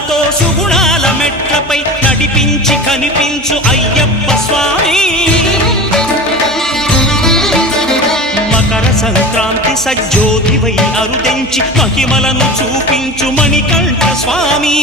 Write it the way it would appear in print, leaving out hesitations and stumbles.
సుగుణాలతో సుగుణాల మెట్లపై నడిపించి కనిపించు అయ్యప్ప స్వామి మకర సంక్రాంతి సజ్జోతివై అరుదెంచి మహిమలను చూపించు మణికంఠ స్వామి